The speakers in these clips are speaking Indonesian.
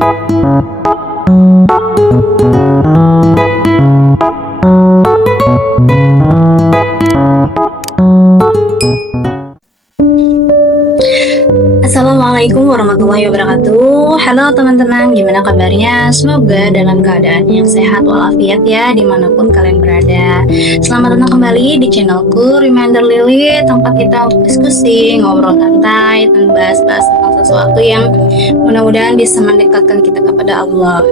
Assalamualaikum warahmatullahi wabarakatuh. Halo teman-teman, gimana kabarnya? Semoga dalam keadaan yang sehat walafiat ya, dimanapun kalian berada. Selamat datang kembali di channelku Reminder Lily, tempat kita untuk diskusi, ngobrol santai, dan bahas-bahas tentang sesuatu yang mudah-mudahan bisa mendekatkan kita kepada Allah.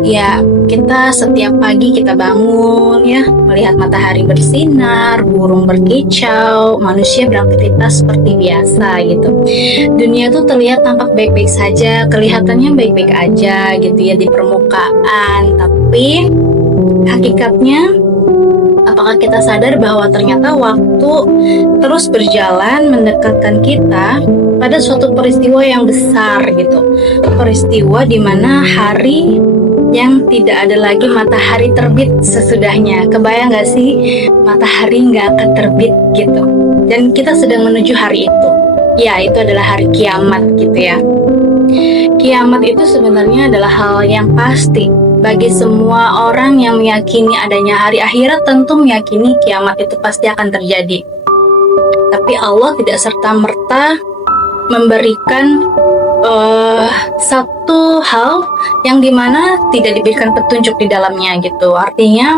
Ya, kita setiap pagi kita bangun ya, melihat matahari bersinar, burung berkicau, manusia beraktivitas seperti biasa gitu. Dunia tuh terlihat tampak baik-baik saja, kelihatannya baik-baik aja gitu ya di permukaan, tapi hakikatnya apakah kita sadar bahwa ternyata waktu terus berjalan mendekatkan kita pada suatu peristiwa yang besar gitu. Peristiwa di mana hari yang tidak ada lagi matahari terbit sesudahnya. Kebayang gak sih matahari gak akan terbit gitu. Dan kita sedang menuju hari itu. Ya, itu adalah hari kiamat gitu ya. Kiamat itu sebenarnya adalah hal yang pasti. Bagi semua orang yang meyakini adanya hari akhirat tentu meyakini kiamat itu pasti akan terjadi. Tapi Allah tidak serta-merta memberikan satu hal yang dimana tidak diberikan petunjuk di dalamnya gitu. Artinya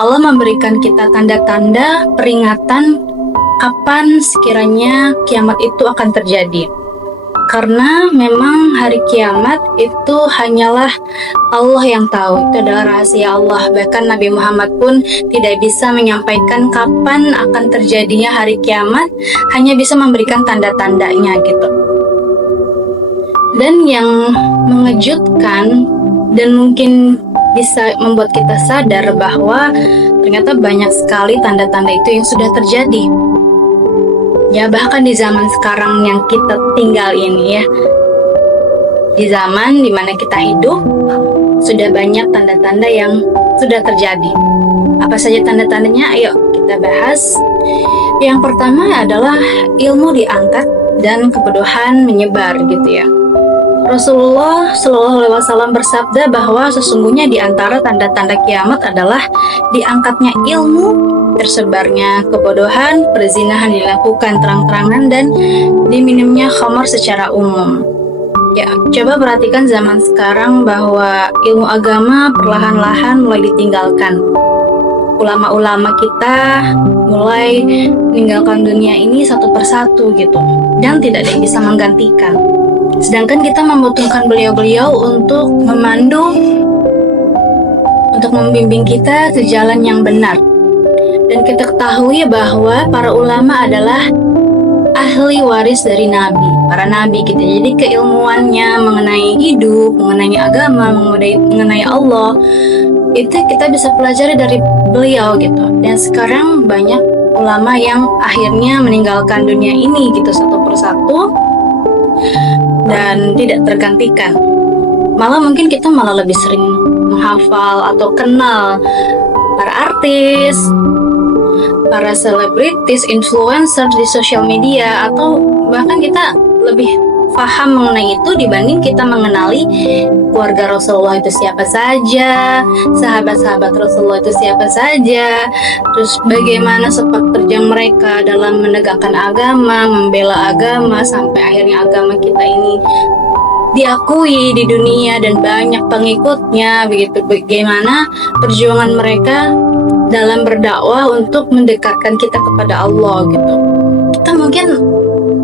Allah memberikan kita tanda-tanda peringatan kapan sekiranya kiamat itu akan terjadi. Karena memang hari kiamat itu hanyalah Allah yang tahu, itu adalah rahasia Allah. Bahkan Nabi Muhammad pun tidak bisa menyampaikan kapan akan terjadinya hari kiamat, hanya bisa memberikan tanda-tandanya gitu. Dan yang mengejutkan dan mungkin bisa membuat kita sadar bahwa ternyata banyak sekali tanda-tanda itu yang sudah terjadi. Ya, bahkan di zaman sekarang yang kita tinggal ini ya, di zaman dimana kita hidup, sudah banyak tanda-tanda yang sudah terjadi. Apa saja tanda-tandanya? Ayo kita bahas. Yang pertama adalah ilmu diangkat dan kebodohan menyebar gitu ya. Rasulullah Shallallahu Alaihi Wasallam bersabda bahwa sesungguhnya di antara tanda-tanda kiamat adalah diangkatnya ilmu, tersebarnya kebodohan, perzinahan dilakukan terang-terangan, dan diminumnya khamar secara umum. Ya, coba perhatikan zaman sekarang bahwa ilmu agama perlahan-lahan mulai ditinggalkan. Ulama-ulama kita mulai meninggalkan dunia ini satu persatu gitu, dan tidak ada yang bisa menggantikan. Sedangkan kita membutuhkan beliau-beliau untuk memandu, untuk membimbing kita ke jalan yang benar. Dan kita ketahui bahwa para ulama adalah ahli waris dari nabi, para nabi gitu. Jadi keilmuannya mengenai hidup, mengenai agama, mengenai Allah, itu kita bisa pelajari dari beliau gitu. Dan sekarang banyak ulama yang akhirnya meninggalkan dunia ini gitu satu persatu dan tidak tergantikan. Malah mungkin kita malah lebih sering menghafal atau kenal para artis, para selebritis, influencer di sosial media, atau bahkan kita lebih paham mengenai itu dibanding kita mengenali keluarga Rasulullah itu siapa saja, sahabat-sahabat Rasulullah itu siapa saja, terus bagaimana sepak terjang mereka dalam menegakkan agama, membela agama, sampai akhirnya agama kita ini diakui di dunia dan banyak pengikutnya begitu. Bagaimana perjuangan mereka dalam berdakwah untuk mendekatkan kita kepada Allah gitu. Kita mungkin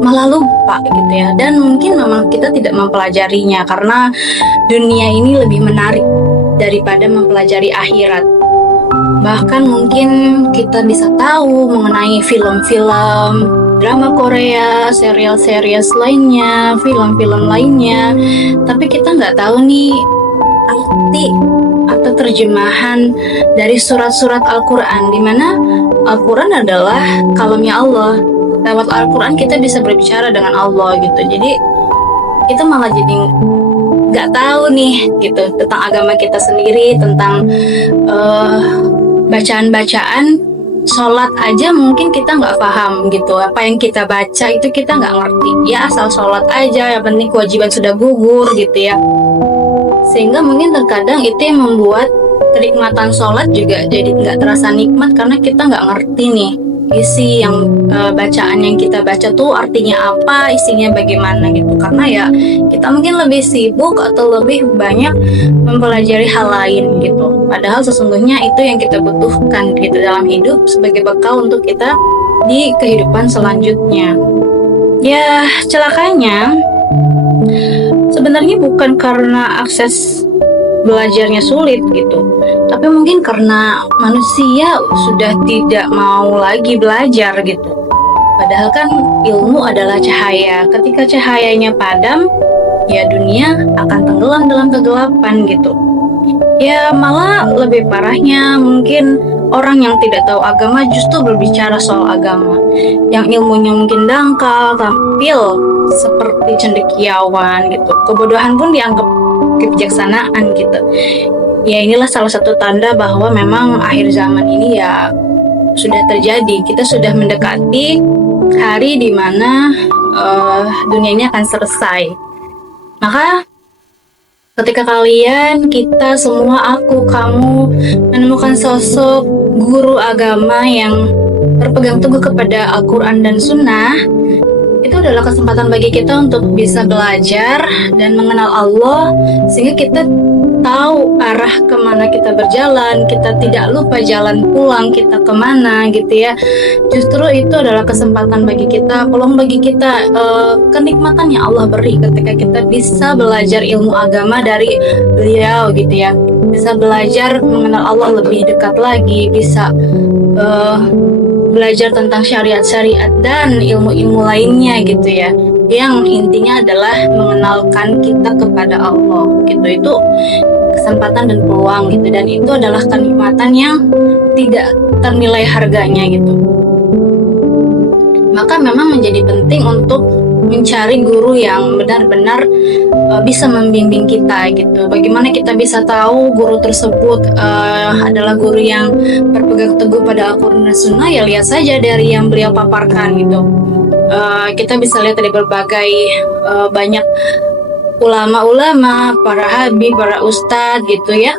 malah lupa gitu ya, dan mungkin memang kita tidak mempelajarinya karena dunia ini lebih menarik daripada mempelajari akhirat. Bahkan mungkin kita bisa tahu mengenai film-film, drama Korea, serial-serial lainnya, film-film lainnya, tapi kita nggak tahu nih arti atau terjemahan dari surat-surat Al-Quran, di mana Al-Quran adalah kalamnya Allah. Lewat Al-Quran kita bisa berbicara dengan Allah gitu. Jadi kita malah jadi nggak tahu nih gitu tentang agama kita sendiri, tentang bacaan-bacaan sholat aja mungkin kita nggak paham gitu, apa yang kita baca itu kita nggak ngerti, ya asal sholat aja, yang penting kewajiban sudah gugur gitu ya. Sehingga mungkin terkadang itu yang membuat kenikmatan sholat juga jadi nggak terasa nikmat, karena kita nggak ngerti nih isi yang bacaan yang kita baca tuh artinya apa, isinya bagaimana gitu, karena ya kita mungkin lebih sibuk atau lebih banyak mempelajari hal lain gitu, padahal sesungguhnya itu yang kita butuhkan gitu dalam hidup sebagai bekal untuk kita di kehidupan selanjutnya. Ya, celakanya sebenarnya bukan karena akses belajarnya sulit gitu, tapi mungkin karena manusia sudah tidak mau lagi belajar gitu. Padahal kan ilmu adalah cahaya. Ketika cahayanya padam, ya dunia akan tenggelam dalam kegelapan gitu. Ya malah lebih parahnya mungkin orang yang tidak tahu agama justru berbicara soal agama, yang ilmunya mungkin dangkal, tampil seperti cendekiawan gitu. Kebodohan pun dianggap kebijaksanaan gitu. Ya inilah salah satu tanda bahwa memang akhir zaman ini ya sudah terjadi. Kita sudah mendekati hari di mana dunia ini akan selesai. Maka ketika kalian, kita semua, aku, kamu menemukan sosok guru agama yang berpegang teguh kepada Al-Quran dan Sunnah, itu adalah kesempatan bagi kita untuk bisa belajar dan mengenal Allah, sehingga kita tahu arah kemana kita berjalan, kita tidak lupa jalan pulang kita kemana gitu ya. Justru itu adalah kesempatan bagi kita, peluang bagi kita, kenikmatan yang Allah beri ketika kita bisa belajar ilmu agama dari beliau gitu ya, bisa belajar mengenal Allah lebih dekat lagi, bisa belajar tentang syariat-syariat dan ilmu-ilmu lainnya gitu ya, yang intinya adalah mengenalkan kita kepada Allah gitu. Itu kesempatan dan peluang gitu, dan itu adalah kenikmatan yang tidak ternilai harganya gitu. Maka memang menjadi penting untuk mencari guru yang benar-benar bisa membimbing kita gitu. Bagaimana kita bisa tahu guru tersebut adalah guru yang berpegang teguh pada Al-Quran dan Sunnah? Ya lihat saja dari yang beliau paparkan gitu. Kita bisa lihat dari berbagai banyak ulama-ulama, para habib, para ustadz gitu ya.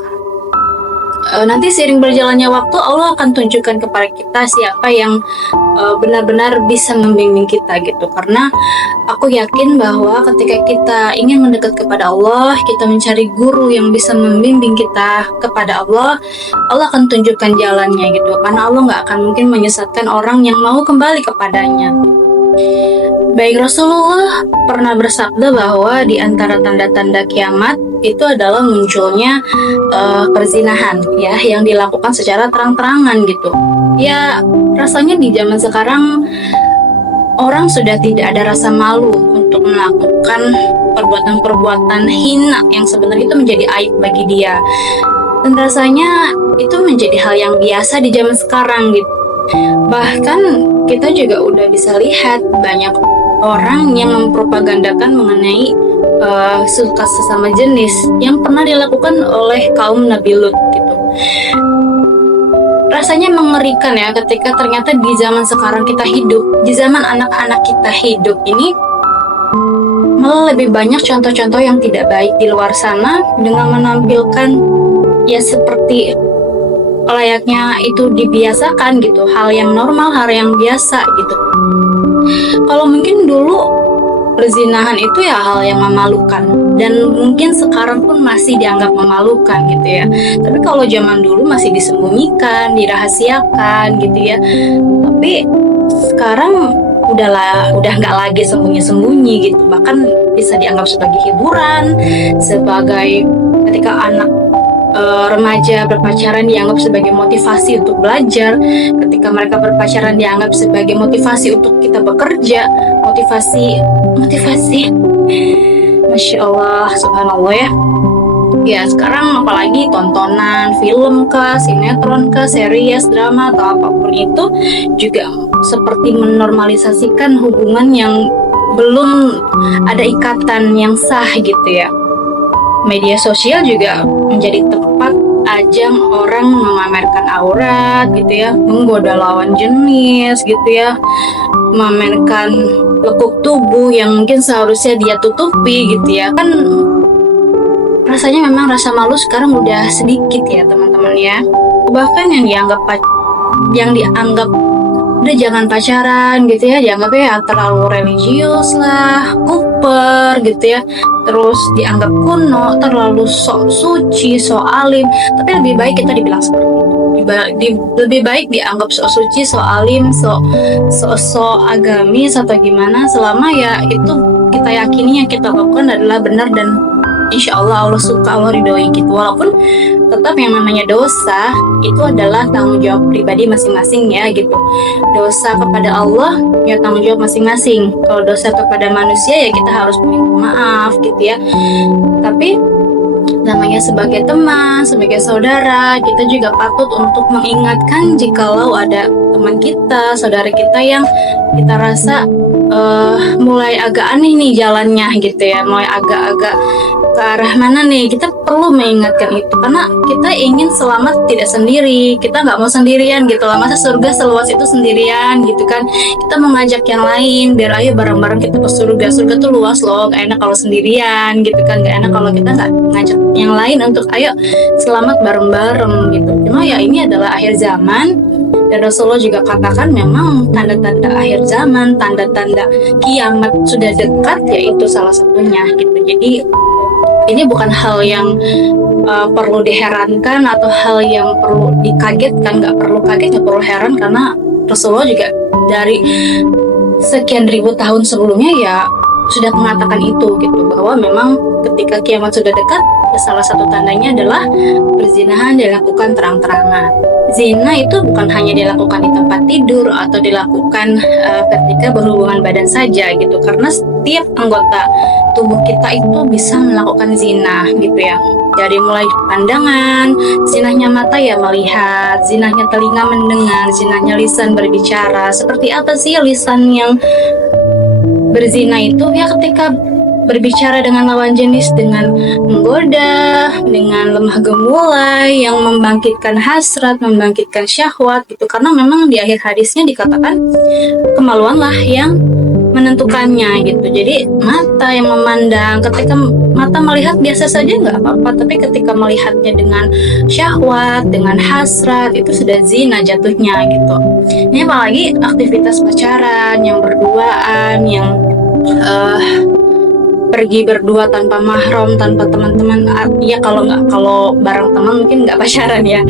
Nanti seiring berjalannya waktu Allah akan tunjukkan kepada kita siapa yang benar-benar bisa membimbing kita gitu. Karena aku yakin bahwa ketika kita ingin mendekat kepada Allah, kita mencari guru yang bisa membimbing kita kepada Allah, Allah akan tunjukkan jalannya gitu. Karena Allah nggak akan mungkin menyesatkan orang yang mau kembali kepadanya. Baik, Rasulullah pernah bersabda bahwa di antara tanda-tanda kiamat itu adalah munculnya perzinahan ya, yang dilakukan secara terang-terangan gitu. Ya rasanya di zaman sekarang orang sudah tidak ada rasa malu untuk melakukan perbuatan-perbuatan hina yang sebenarnya itu menjadi aib bagi dia, dan rasanya itu menjadi hal yang biasa di zaman sekarang gitu. Bahkan kita juga udah bisa lihat banyak orang yang mempropagandakan mengenai suka sesama jenis yang pernah dilakukan oleh kaum Nabi Lut gitu. Rasanya mengerikan ya ketika ternyata di zaman sekarang kita hidup, di zaman anak-anak kita hidup ini, malah lebih banyak contoh-contoh yang tidak baik di luar sana dengan menampilkan ya seperti layaknya itu dibiasakan gitu, hal yang normal, hal yang biasa gitu. Kalau mungkin dulu perzinahan itu ya hal yang memalukan, dan mungkin sekarang pun masih dianggap memalukan gitu ya. Tapi kalau zaman dulu masih disembunyikan, dirahasiakan gitu ya. Tapi sekarang udah nggak lagi sembunyi-sembunyi gitu, bahkan bisa dianggap sebagai hiburan, sebagai ketika anak remaja berpacaran dianggap sebagai motivasi untuk belajar, ketika mereka berpacaran dianggap sebagai motivasi untuk kita bekerja, motivasi Masya Allah, subhanallah ya. Ya sekarang apalagi tontonan, film kah, sinetron kah, series, drama atau apapun itu juga seperti menormalisasikan hubungan yang belum ada ikatan yang sah gitu ya. Media sosial juga menjadi tempat ajang orang memamerkan aurat gitu ya, menggoda lawan jenis gitu ya, memamerkan lekuk tubuh yang mungkin seharusnya dia tutupi gitu ya. Kan rasanya memang rasa malu sekarang udah sedikit ya teman-teman ya. Bahkan yang dianggap udah jangan pacaran gitu ya, dianggap ya terlalu religius lah, kuper gitu ya, terus dianggap kuno, terlalu sok suci, sok alim. Tapi lebih baik kita dibilang seperti itu, lebih baik dianggap sok suci, sok alim, sok agamis atau gimana, selama ya itu kita yakini yang kita lakukan adalah benar dan insya Allah Allah suka, Allah ridhoi gitu. Walaupun tetap yang namanya dosa itu adalah tanggung jawab pribadi masing-masing ya gitu. Dosa kepada Allah ya tanggung jawab masing-masing. Kalau dosa kepada manusia ya kita harus meminta maaf gitu ya. Tapi namanya sebagai teman, sebagai saudara, kita juga patut untuk mengingatkan jikalau ada teman kita, saudara kita yang kita rasa mulai agak aneh nih jalannya gitu ya, mulai agak-agak ke arah mana nih, kita perlu mengingatkan itu karena kita ingin selamat tidak sendiri, kita nggak mau sendirian gitu lah. Masa surga seluas itu sendirian gitu kan, kita mau ngajak yang lain biar ayo bareng-bareng kita ke surga. Surga tuh luas loh, gak enak kalau sendirian gitu kan, gak enak kalau kita nggak ngajak yang lain untuk ayo selamat bareng-bareng gitu. Cuma ya ini adalah akhir zaman dan Rasulullah juga katakan memang tanda-tanda akhir zaman, tanda-tanda kiamat sudah dekat, yaitu salah satunya gitu. Jadi ini bukan hal yang perlu diherankan atau hal yang perlu dikagetkan, nggak perlu kaget, nggak perlu heran karena Rasulullah juga dari sekian ribu tahun sebelumnya ya sudah mengatakan itu gitu, bahwa memang ketika kiamat sudah dekat ya salah satu tandanya adalah perzinahan dilakukan terang-terangan. Zina itu bukan hanya dilakukan di tempat tidur atau dilakukan ketika berhubungan badan saja gitu, karena setiap anggota tubuh kita itu bisa melakukan zina gitu ya. Dari mulai pandangan, zinahnya mata ya melihat, zinahnya telinga mendengar, zinahnya lisan berbicara. Seperti apa sih lisan yang berzina itu? Ya ketika berbicara dengan lawan jenis dengan menggoda, dengan lemah gemulai yang membangkitkan hasrat, membangkitkan syahwat gitu. Karena memang di akhir hadisnya dikatakan kemaluanlah yang menentukannya gitu. Jadi mata yang memandang, ketika mata melihat biasa saja nggak apa-apa, tapi ketika melihatnya dengan syahwat, dengan hasrat, itu sudah zina jatuhnya gitu. Ini apalagi aktivitas pacaran yang berduaan, yang pergi berdua tanpa mahram, tanpa teman-teman. Ya kalau bareng teman mungkin nggak pacaran ya.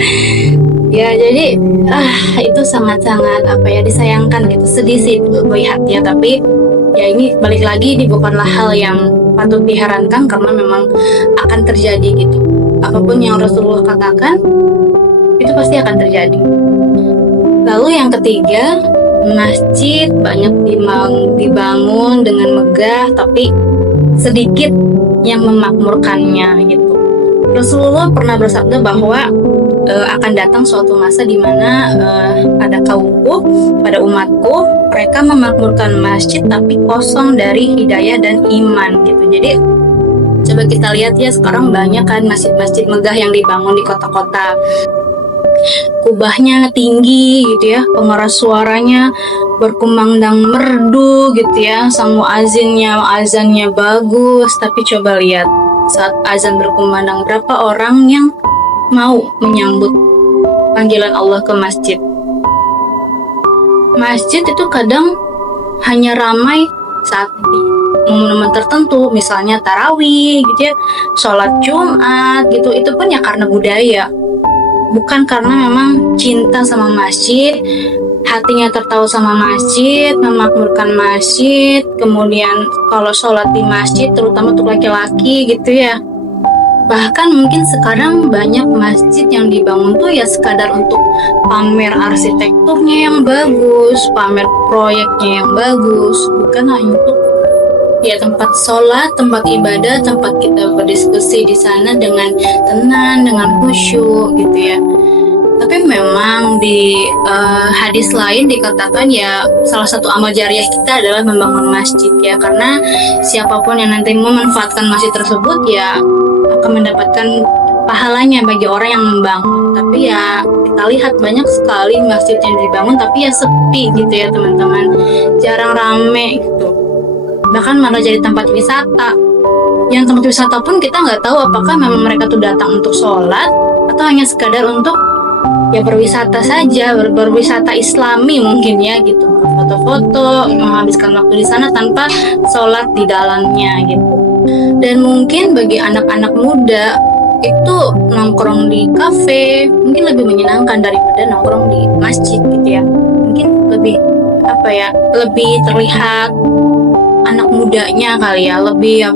Ya jadi itu sangat-sangat disayangkan gitu, sedih sih melihatnya. Tapi ya ini balik lagi, ini bukanlah hal yang patut diherankan karena memang akan terjadi gitu. Apapun yang Rasulullah katakan itu pasti akan terjadi. Lalu yang ketiga, masjid banyak dibangun dengan megah tapi sedikit yang memakmurkannya gitu. Rasulullah pernah bersabda bahwa akan datang suatu masa di mana pada kaumku, pada umatku, mereka memakmurkan masjid tapi kosong dari hidayah dan iman gitu. Jadi coba kita lihat ya, sekarang banyak kan masjid-masjid megah yang dibangun di kota-kota. Kubahnya tinggi gitu ya, pengeras suaranya berkumandang merdu gitu ya, sang azannya bagus. Tapi coba lihat saat azan berkumandang, berapa orang yang mau menyambut panggilan Allah ke masjid? Masjid itu kadang hanya ramai saat di momen-momen tertentu, misalnya tarawih gitu ya, sholat Jumat gitu. Itu pun ya karena budaya, bukan karena memang cinta sama masjid, hatinya tertawa sama masjid, memakmurkan masjid. Kemudian kalau sholat di masjid, terutama untuk laki-laki gitu ya. Bahkan mungkin sekarang banyak masjid yang dibangun tuh ya sekadar untuk pamer arsitekturnya yang bagus, pamer proyeknya yang bagus, bukan hanya untuk ya tempat sholat, tempat ibadah, tempat kita berdiskusi di sana dengan tenang, dengan khusyuk gitu ya. Tapi memang di hadis lain dikatakan ya salah satu amal jariah kita adalah membangun masjid ya, karena siapapun yang nanti memanfaatkan masjid tersebut ya akan mendapatkan pahalanya bagi orang yang membangun. Tapi ya kita lihat banyak sekali masjid yang dibangun tapi ya sepi gitu ya teman-teman, jarang rame gitu, bahkan malah jadi tempat wisata. Yang tempat wisata pun kita nggak tahu apakah memang mereka tuh datang untuk sholat atau hanya sekadar untuk ya berwisata saja, berwisata islami mungkin ya gitu, foto-foto, menghabiskan waktu di sana tanpa sholat di dalamnya gitu. Dan mungkin bagi anak-anak muda itu nongkrong di kafe mungkin lebih menyenangkan daripada nongkrong di masjid gitu ya. Mungkin lebih lebih terlihat anak mudanya kali ya, lebih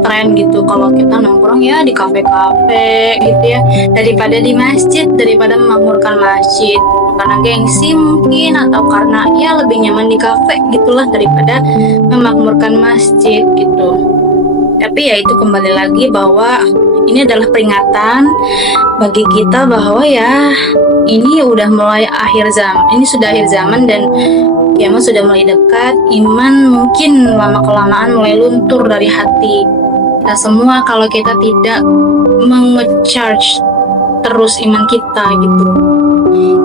tren gitu kalau kita nongkrong ya di kafe-kafe gitu ya, daripada di masjid, daripada memakmurkan masjid karena gengsi mungkin, atau karena ya lebih nyaman di kafe gitulah daripada memakmurkan masjid gitu. Tapi ya itu kembali lagi bahwa ini adalah peringatan bagi kita bahwa ya ini udah mulai akhir zaman, ini sudah akhir zaman dan kiamat sudah mulai dekat. Iman mungkin lama-kelamaan mulai luntur dari hati kita semua kalau kita tidak mengecharge terus iman kita gitu.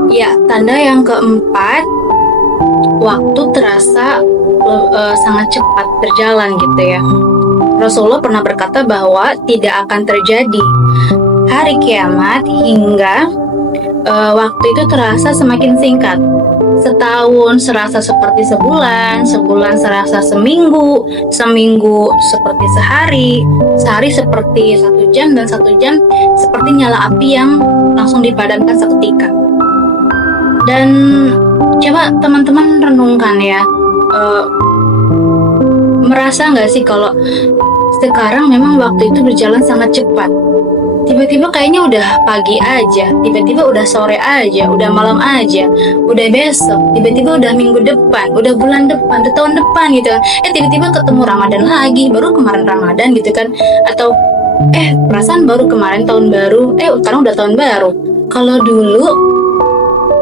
Ya, tanda yang keempat, waktu terasa sangat cepat berjalan gitu ya. Rasulullah pernah berkata bahwa tidak akan terjadi hari kiamat hingga waktu itu terasa semakin singkat. Setahun serasa seperti sebulan, sebulan serasa seminggu, seminggu seperti sehari, sehari seperti 1 jam, dan 1 jam seperti nyala api yang langsung dipadamkan seketika. Dan coba teman-teman renungkan ya, merasa nggak sih kalau sekarang memang waktu itu berjalan sangat cepat? Tiba-tiba kayaknya udah pagi aja, tiba-tiba udah sore aja, udah malam aja, udah besok, tiba-tiba udah minggu depan, udah bulan depan, udah tahun depan gitu kan. Tiba-tiba ketemu Ramadan lagi, baru kemarin Ramadan gitu kan. Atau perasaan baru kemarin tahun baru, sekarang udah tahun baru. Kalau dulu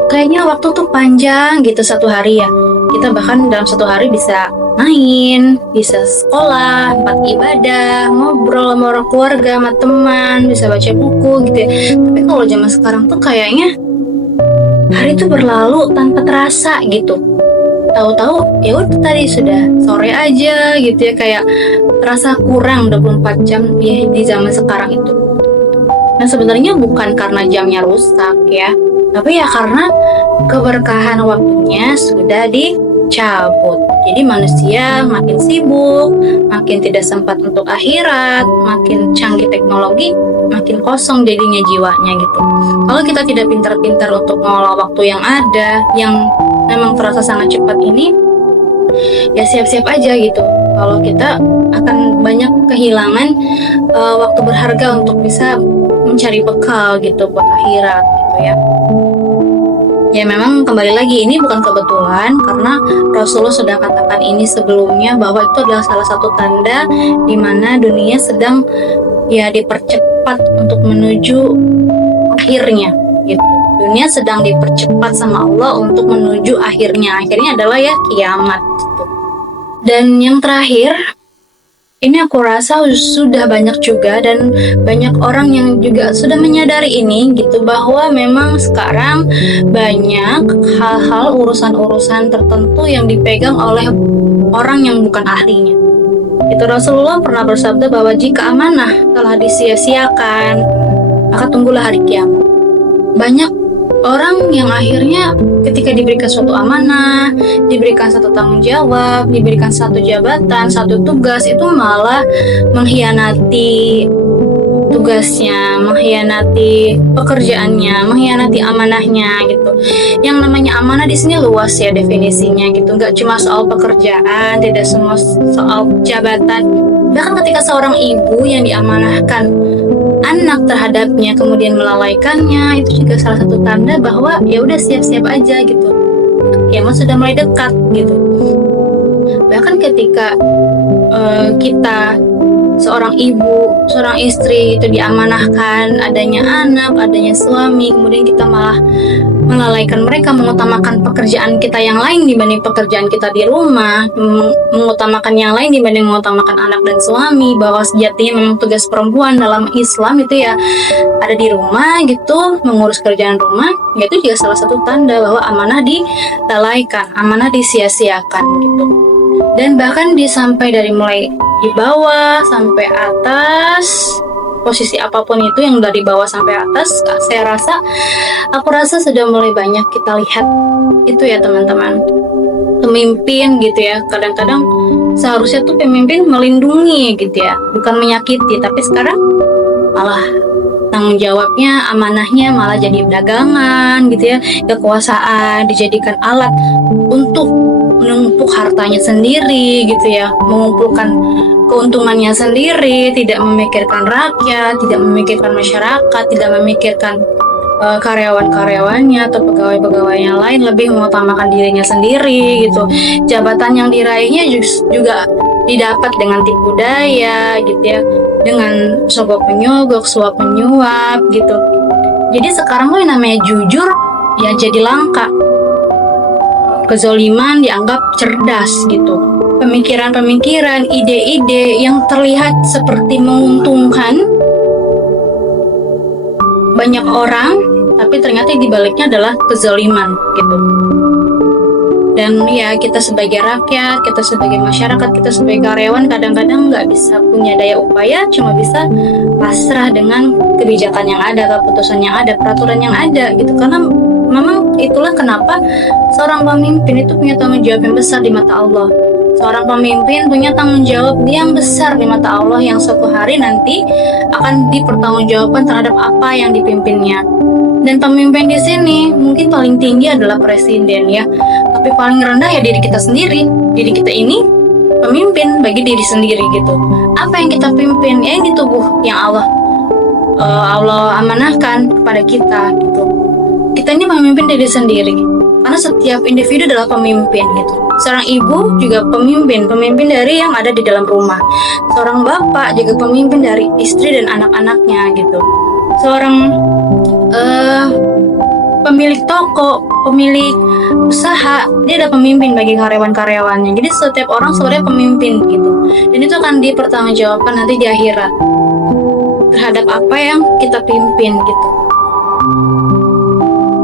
kayaknya waktu tuh panjang gitu, 1 hari ya. Kita bahkan dalam 1 hari bisa main, bisa sekolah, tempat ibadah, ngobrol sama orang keluarga, sama teman, bisa baca buku gitu ya. Tapi kalau zaman sekarang tuh kayaknya hari itu berlalu tanpa terasa gitu. Tahu-tahu ya udah tadi sudah sore aja gitu ya, kayak terasa kurang 24 jam ya di zaman sekarang itu. Nah sebenarnya bukan karena jamnya rusak ya, tapi ya karena keberkahan waktunya sudah dicabut. Jadi manusia makin sibuk, makin tidak sempat untuk akhirat, makin canggih teknologi, makin kosong jadinya jiwanya gitu. Kalau kita tidak pintar-pintar untuk mengolah waktu yang ada, yang memang terasa sangat cepat ini, ya siap-siap aja gitu. Kalau kita akan banyak kehilangan waktu berharga untuk bisa mencari bekal gitu buat akhirat gitu ya. Ya memang kembali lagi ini bukan kebetulan, karena Rasulullah sudah katakan ini sebelumnya bahwa itu adalah salah satu tanda di mana dunia sedang ya dipercepat untuk menuju akhirnya gitu. Dunia sedang dipercepat sama Allah untuk menuju akhirnya. Akhirnya adalah ya kiamat gitu. Dan yang terakhir, ini aku rasa sudah banyak juga dan banyak orang yang juga sudah menyadari ini gitu, bahwa memang sekarang banyak hal-hal urusan-urusan tertentu yang dipegang oleh orang yang bukan ahlinya. Itu Rasulullah pernah bersabda bahwa jika amanah telah disia-siakan, maka tunggulah hari kiamat. Banyak orang yang akhirnya ketika diberikan suatu amanah, diberikan satu tanggung jawab, diberikan satu jabatan, satu tugas, itu malah mengkhianati tugasnya, mengkhianati pekerjaannya, mengkhianati amanahnya gitu. Yang namanya amanah di sini luas ya definisinya gitu, nggak cuma soal pekerjaan, tidak semua soal jabatan. Bahkan ketika seorang ibu yang diamanahkan anak terhadapnya kemudian melalaikannya, itu juga salah satu tanda bahwa ya udah siap-siap aja gitu, kiamat sudah mulai dekat gitu. Bahkan ketika kita seorang ibu, seorang istri itu diamanahkan adanya anak, adanya suami, kemudian kita malah melalaikan mereka, mengutamakan pekerjaan kita yang lain dibanding pekerjaan kita di rumah, mengutamakan yang lain dibanding mengutamakan anak dan suami, bahwa sejatinya memang tugas perempuan dalam Islam itu ya ada di rumah gitu, mengurus kerjaan rumah. Itu juga salah satu tanda bahwa amanah dilalaikan, amanah disia-siakan gitu. Dan bahkan sampai dari mulai di bawah sampai atas, posisi apapun itu yang dari bawah sampai atas, aku rasa sudah mulai banyak kita lihat itu ya teman-teman. Pemimpin gitu ya, kadang-kadang seharusnya tuh pemimpin melindungi gitu ya, bukan menyakiti, tapi sekarang malah tanggung jawabnya, amanahnya malah jadi dagangan gitu ya, kekuasaan dijadikan alat untuk menumpuk hartanya sendiri gitu ya, mengumpulkan keuntungannya sendiri, tidak memikirkan rakyat, tidak memikirkan masyarakat, tidak memikirkan karyawan-karyawannya atau pegawai-pegawainya lain, lebih mengutamakan dirinya sendiri gitu. Jabatan yang diraihnya juga didapat dengan tipu daya gitu ya, dengan sogok menyogok, suap menyuap gitu. Jadi sekarang tuh yang namanya jujur ya jadi langka, kezoliman dianggap cerdas gitu. Pemikiran-pemikiran, ide-ide yang terlihat seperti menguntungkan banyak orang, tapi ternyata di baliknya adalah kezaliman gitu. Dan ya kita sebagai rakyat, kita sebagai masyarakat, kita sebagai karyawan kadang-kadang nggak bisa punya daya upaya, cuma bisa pasrah dengan kebijakan yang ada, keputusan yang ada, peraturan yang ada gitu. Karena memang itulah kenapa seorang pemimpin itu punya tanggung jawab yang besar di mata Allah. Seorang pemimpin punya tanggung jawab yang besar di mata Allah, yang suatu hari nanti akan dipertanggungjawabkan terhadap apa yang dipimpinnya. Dan pemimpin di sini mungkin paling tinggi adalah presiden ya, tapi paling rendah ya diri kita sendiri. Diri kita ini pemimpin bagi diri sendiri gitu. Apa yang kita pimpin ya ini tubuh yang Allah amanahkan kepada kita gitu. Kita ini memimpin diri sendiri, karena setiap individu adalah pemimpin gitu. Seorang ibu juga pemimpin dari yang ada di dalam rumah. Seorang bapak juga pemimpin dari istri dan anak-anaknya gitu. Seorang pemilik toko, pemilik usaha, dia ada pemimpin bagi karyawan-karyawannya. Jadi setiap orang sebenarnya pemimpin gitu. Dan itu akan dipertanggungjawabkan nanti di akhirat terhadap apa yang kita pimpin gitu.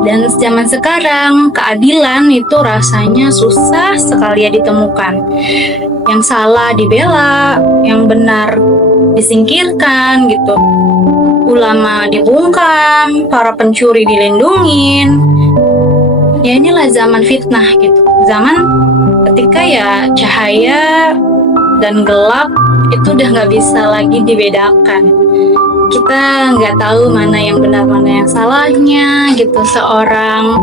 Dan zaman sekarang keadilan itu rasanya susah sekali ya ditemukan. Yang salah dibela, yang benar disingkirkan gitu. Ulama dibungkam, para pencuri dilindungin. Ya inilah zaman fitnah gitu. Zaman ketika ya cahaya dan gelap itu udah nggak bisa lagi dibedakan. Kita nggak tahu mana yang benar, mana yang salahnya gitu. Seorang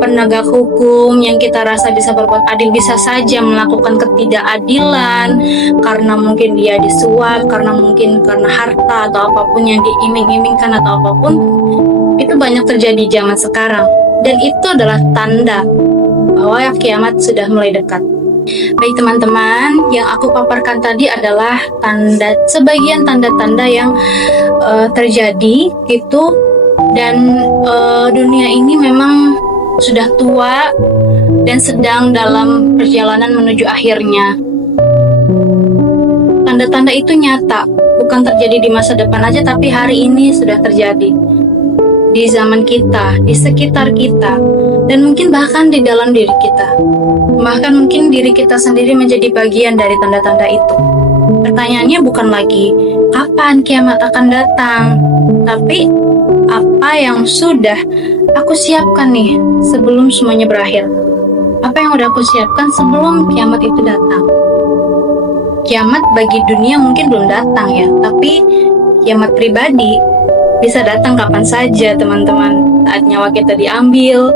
penegak hukum yang kita rasa bisa berbuat adil bisa saja melakukan ketidakadilan karena mungkin dia disuap, karena harta atau apapun yang diiming-imingkan atau apapun. Itu banyak terjadi zaman sekarang, dan itu adalah tanda bahwa kiamat sudah mulai dekat. Baik teman-teman, yang aku paparkan tadi adalah sebagian tanda-tanda yang terjadi gitu. Dan dunia ini memang sudah tua dan sedang dalam perjalanan menuju akhirnya. Tanda-tanda itu nyata, bukan terjadi di masa depan aja, tapi hari ini sudah terjadi di zaman kita, di sekitar kita, dan mungkin bahkan di dalam diri kita. Bahkan mungkin diri kita sendiri menjadi bagian dari tanda-tanda itu. Pertanyaannya bukan lagi kapan kiamat akan datang, tapi apa yang sudah aku siapkan nih sebelum semuanya berakhir. Apa yang udah aku siapkan sebelum kiamat itu datang. Kiamat bagi dunia mungkin belum datang ya, tapi kiamat pribadi bisa datang kapan saja teman-teman. Saat nyawa kita diambil,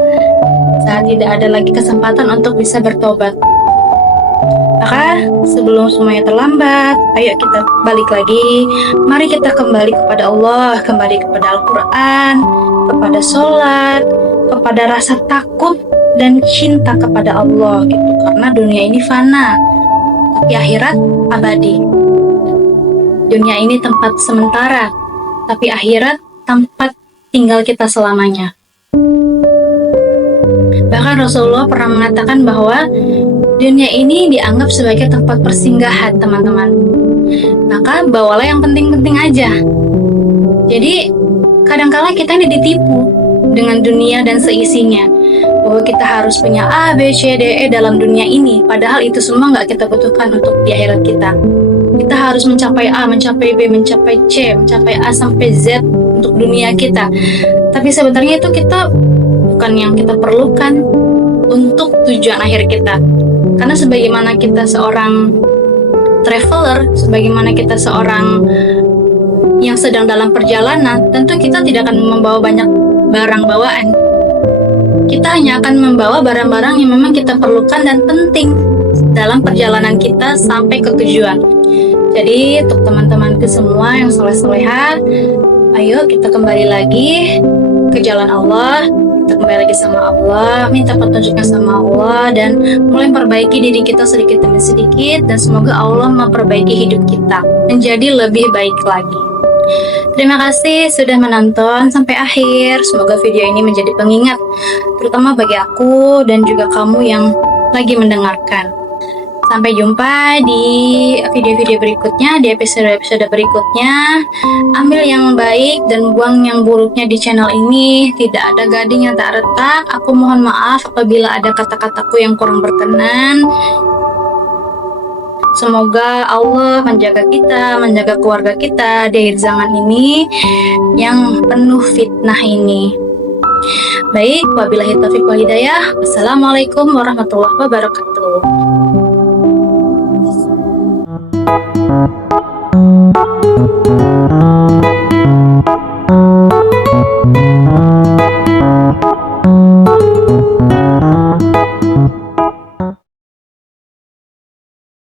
saat tidak ada lagi kesempatan untuk bisa bertobat. Maka sebelum semuanya terlambat, ayo kita balik lagi. Mari kita kembali kepada Allah, kembali kepada Al-Quran, kepada sholat, kepada rasa takut dan cinta kepada Allah gitu. Karena dunia ini fana, tapi akhirat abadi. dunia ini tempat sementara, tapi akhirat tempat tinggal kita selamanya. Bahkan Rasulullah pernah mengatakan bahwa dunia ini dianggap sebagai tempat persinggahan, teman-teman. Maka bawalah yang penting-penting aja. Jadi kadangkala kita ini ditipu dengan dunia dan seisinya, bahwa kita harus punya A, B, C, D, E dalam dunia ini, padahal itu semua nggak kita butuhkan untuk di akhirat kita. Kita harus mencapai A, mencapai B, mencapai C, mencapai A sampai Z untuk dunia kita. Tapi sebenarnya itu kita bukan yang kita perlukan untuk tujuan akhir kita. Karena sebagaimana kita seorang traveler, sebagaimana kita seorang yang sedang dalam perjalanan, tentu kita tidak akan membawa banyak barang bawaan. Kita hanya akan membawa barang-barang yang memang kita perlukan dan penting dalam perjalanan kita sampai ke tujuan. Jadi untuk teman-temanku semua yang soleh-soleha, ayo kita kembali lagi ke jalan Allah, kita kembali lagi sama Allah, minta petunjuknya sama Allah, dan mulai perbaiki diri kita sedikit demi sedikit, dan semoga Allah memperbaiki hidup kita menjadi lebih baik lagi. Terima kasih sudah menonton sampai akhir. Semoga video ini menjadi pengingat, terutama bagi aku dan juga kamu yang lagi mendengarkan. Sampai jumpa di video-video berikutnya, di episode-episode berikutnya. Ambil yang baik dan buang yang buruknya di channel ini. Tidak ada gading yang tak retak. Aku mohon maaf apabila ada kata-kataku yang kurang berkenan. Semoga Allah menjaga kita, menjaga keluarga kita di akhir zaman ini yang penuh fitnah ini. Baik, wabillahi taufiq wal hidayah. Wassalamualaikum warahmatullahi wabarakatuh.